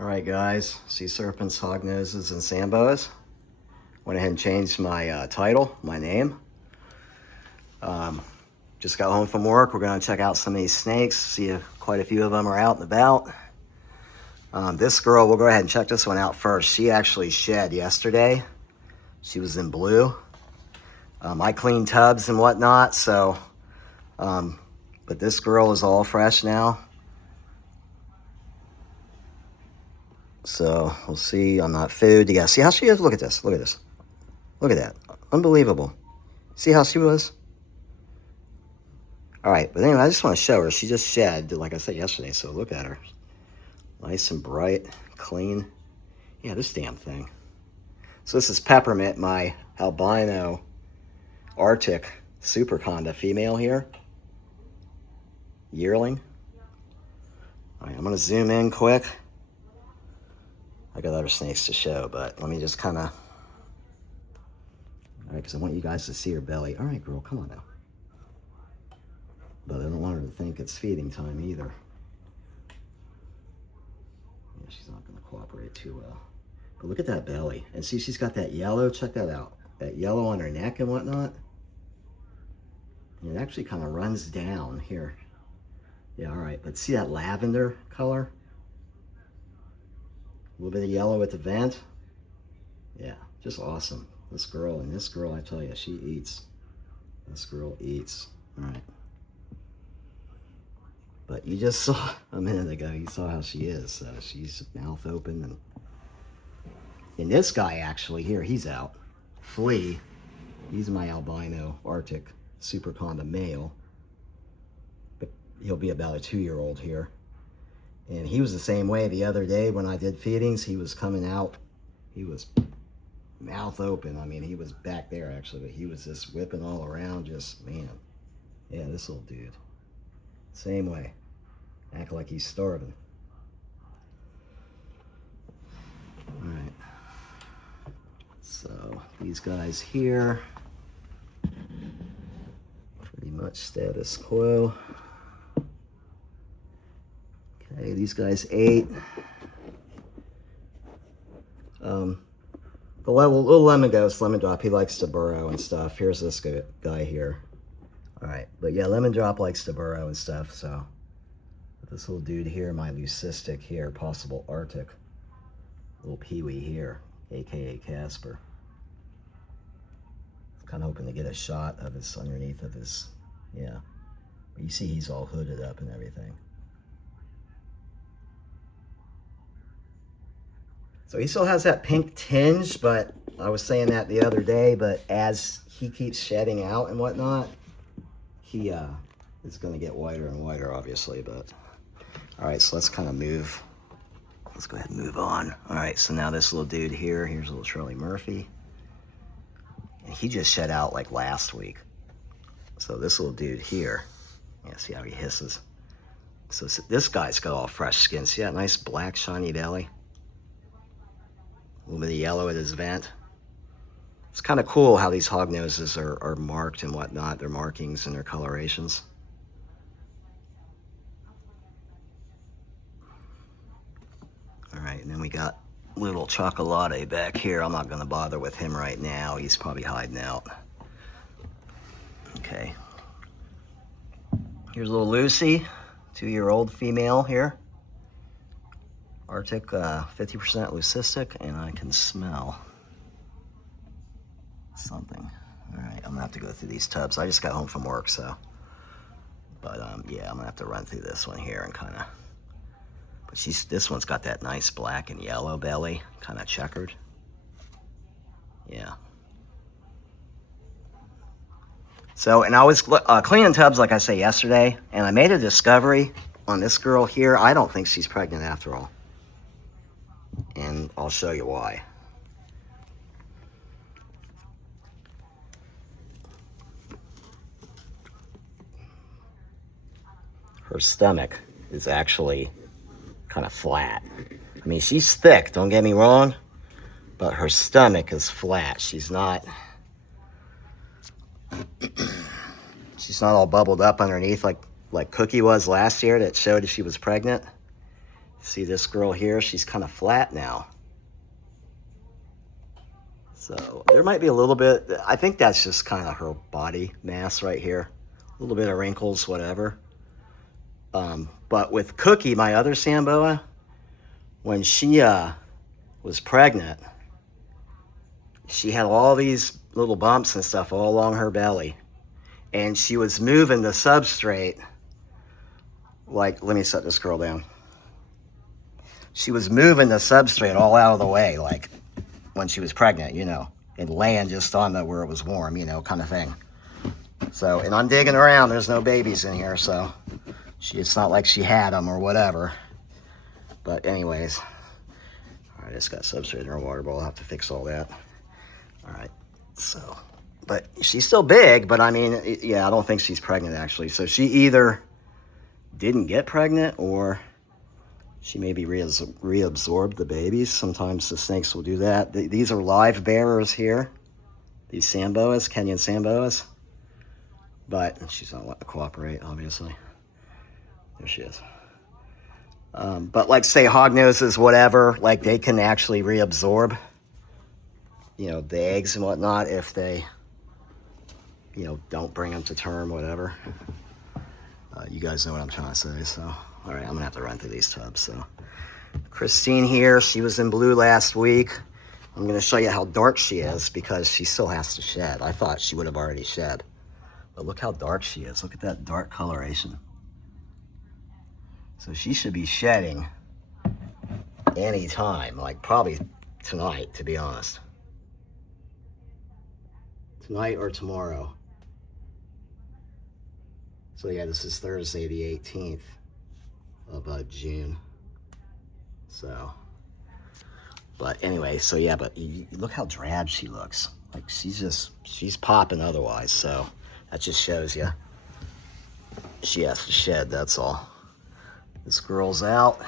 Alright guys, C-Serpents, Hognoses, and Samboas. Went ahead and changed my title, my name. Just got home from work. We're going to check out some of these snakes, see if quite a few of them are out and about. This girl, we'll go ahead and check this one out first. She actually shed yesterday. She was in blue. I clean tubs and whatnot, so, but this girl is all fresh now. So we'll see on that food. Yeah, see how she is? Look at this. Look at this. Look at that. Unbelievable. See how she was? All right, but anyway, I just want to show her. She just shed, like I said yesterday, so look at her. Nice and bright, clean. Yeah, this damn thing. So this is Peppermint, my albino Arctic superconda female here. Yearling. All right, I'm going to zoom in quick. I got other snakes to show, but let me just kind of... All right, because I want you guys to see her belly. All right, girl, come on now. But I don't want her to think it's feeding time either. Yeah, she's not going to cooperate too well. But look at that belly. And see, she's got that yellow. Check that out. That yellow on her neck and whatnot. And it actually kind of runs down here. Yeah, all right. But see that lavender color? A little bit of yellow at the vent. Yeah, just awesome. This girl, I tell you, she eats. This girl eats. All right. But you just saw a minute ago, you saw how she is. So she's mouth open. And this guy actually here, he's out. Flea. He's my albino Arctic superconda male. But he'll be about a 2-year-old here. And he was the same way the other day when I did feedings. He was coming out. He was mouth open. I mean, he was back there actually, but he was just whipping all around. Just, man. Yeah, this little dude. Same way. Act like he's starving. All right. So these guys here, pretty much status quo. Okay, these guys ate. The little lemon ghost, lemon drop, he likes to burrow and stuff. Here's this guy here. All right, but yeah, lemon drop likes to burrow and stuff. So this little dude here, my leucistic here, possible Arctic, little peewee here, aka Casper. Kind of hoping to get a shot of his underneath of his, yeah. But you see he's all hooded up and everything. So he still has that pink tinge, but I was saying that the other day, but as he keeps shedding out and whatnot, he is going to get whiter and whiter, obviously. But all right, so let's kind of move. Let's go ahead and move on. All right, so now this little dude here, here's a little Charlie Murphy. And he just shed out like last week. So this little dude here, yeah, see how he hisses. So this guy's got all fresh skin. See that nice black shiny belly? A little bit of yellow at his vent. It's kind of cool how these hognoses are marked and whatnot, their markings and their colorations. All right, and then we got little Chocolate back here. I'm not going to bother with him right now. He's probably hiding out. Okay. Here's little Lucy, 2-year-old female here. Arctic, 50% leucistic, and I can smell something. All right, I'm gonna have to go through these tubs. I just got home from work, so. But yeah, I'm gonna have to run through this one here and kind of. But this one's got that nice black and yellow belly, kind of checkered. Yeah. So, and I was cleaning tubs, like I said yesterday, and I made a discovery on this girl here. I don't think she's pregnant after all. And I'll show you why. Her stomach is actually kind of flat. I mean, she's thick, don't get me wrong, but her stomach is flat. She's not all bubbled up underneath like Cookie was last year that showed she was pregnant. See this girl here? She's kind of flat now. So there might be a little bit, I think that's just kind of her body mass right here. A little bit of wrinkles, whatever. But with Cookie, my other Samboa, when she was pregnant, she had all these little bumps and stuff all along her belly. And she was moving the substrate. Like, let me set this girl down. She was moving the substrate all out of the way, like when she was pregnant, you know, and laying just on the where it was warm, you know, kind of thing. So, and I'm digging around. There's no babies in here, so it's not like she had them or whatever. But anyways, all right, it's got substrate in her water bowl. I'll have to fix all that. All right, so, but she's still big, but I mean, yeah, I don't think she's pregnant actually. So she either didn't get pregnant or she maybe reabsorbed the babies. Sometimes the snakes will do that. These are live bearers here. These Samboas, Kenyan Samboas. But she's not wanting to cooperate, obviously. There she is. But like say hognoses, whatever, like they can actually reabsorb, you know, the eggs and whatnot if they, you know, don't bring them to term, whatever. You guys know what I'm trying to say, so. All right, I'm gonna have to run through these tubs, so. Christine here, she was in blue last week. I'm gonna show you how dark she is because she still has to shed. I thought she would have already shed. But look how dark she is. Look at that dark coloration. So she should be shedding anytime, like probably tonight, to be honest. Tonight or tomorrow. So yeah, this is Thursday the 18th of June. So, but anyway, so yeah, but look how drab she looks. Like she's popping otherwise, so that just shows you she has to shed, that's all. This girl's out.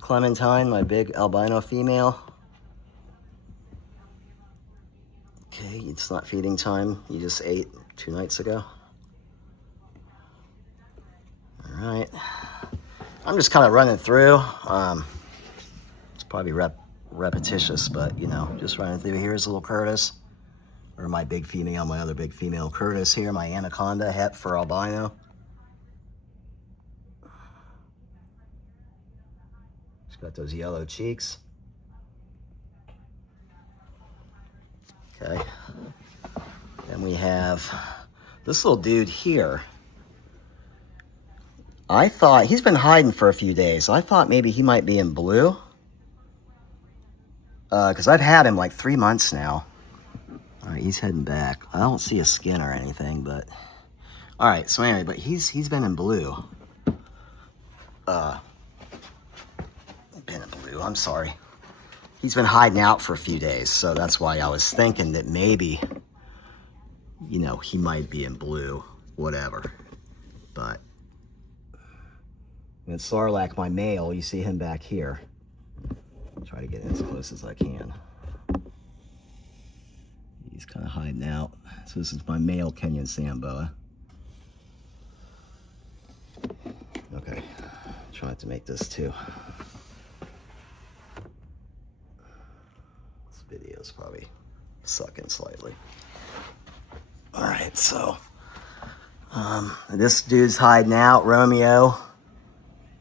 Clementine, my big albino female. Okay, it's not feeding time. You just ate 2 nights ago. All right. I'm just kind of running through. It's probably repetitious, but you know, just running through. Here's little Curtis, or my big female, my other big female Curtis here, my anaconda het for albino. She's got those yellow cheeks. Okay. Then we have this little dude here. I thought, he's been hiding for a few days. I thought maybe he might be in blue. Because I've had him like 3 months now. All right, he's heading back. I don't see a skin or anything, but... All right, so anyway, but he's been in blue. Been in blue, I'm sorry. He's been hiding out for a few days, so that's why I was thinking that maybe, you know, he might be in blue, whatever. But... And Sarlacc, my male, you see him back here. I'll try to get in as close as I can. He's kind of hiding out. So this is my male Kenyan Samboa. Okay, try not to make this too. This video's probably sucking slightly. All right, so this dude's hiding out, Romeo.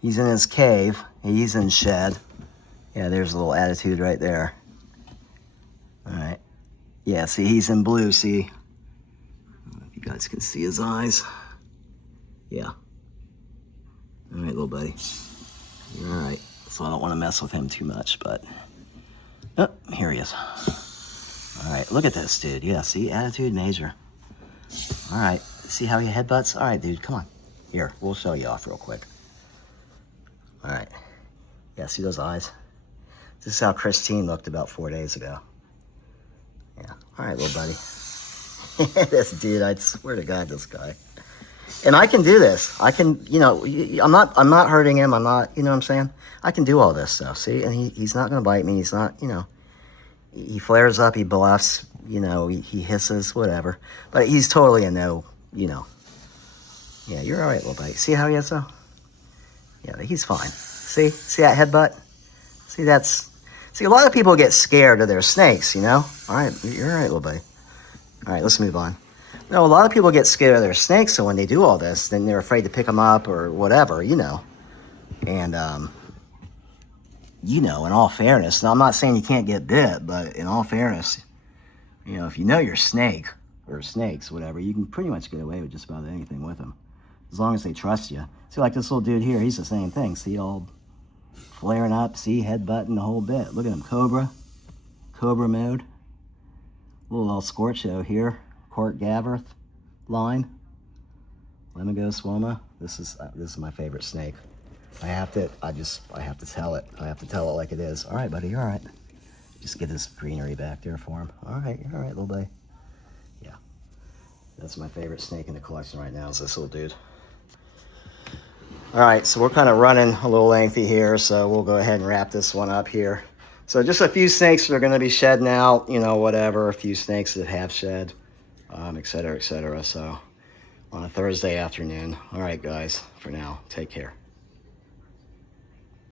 He's in his cave. He's in shed. Yeah, there's a little attitude right there. All right. Yeah, see, he's in blue, see? I don't know if you guys can see his eyes. Yeah. All right, little buddy. All right. So I don't want to mess with him too much, but... Oh, here he is. All right, look at this, dude. Yeah, see? Attitude major. All right. See how he headbutts? All right, dude, come on. Here, we'll show you off real quick. All right. Yeah, see those eyes? This is how Christine looked about 4 days ago. Yeah. All right, little buddy. This dude, I swear to God, this guy. And I can do this. I can, you know, I'm not hurting him. I'm not, you know what I'm saying? I can do all this stuff, see? And he's not going to bite me. He's not, you know. He flares up. He bluffs. You know, he hisses, whatever. But he's totally a no, you know. Yeah, you're all right, little buddy. See how he is, though? Yeah, he's fine. See that headbutt? See, a lot of people get scared of their snakes, you know? All right, you're all right, little buddy. All right, let's move on. No, a lot of people get scared of their snakes, so when they do all this, then they're afraid to pick them up or whatever, you know. And, you know, in all fairness, and I'm not saying you can't get bit, but in all fairness, you know, if you know your snake or snakes, whatever, you can pretty much get away with just about anything with them, as long as they trust you. See, like this little dude here, he's the same thing. See, all flaring up, see, headbutting the whole bit. Look at him, Cobra mode. Little Scorcho here, Court Gaverth line. Lemigo Swoma. This is my favorite snake. I have to tell it. I have to tell it like it is. All right, buddy, you're all right. Just get this greenery back there for him. All right, you're all right, little buddy. Yeah, that's my favorite snake in the collection right now is this little dude. All right, so we're kind of running a little lengthy here, so we'll go ahead and wrap this one up here. So just a few snakes that are going to be shedding out, you know, whatever. A few snakes that have shed, et cetera, et cetera. So on a Thursday afternoon. All right, guys, for now, take care.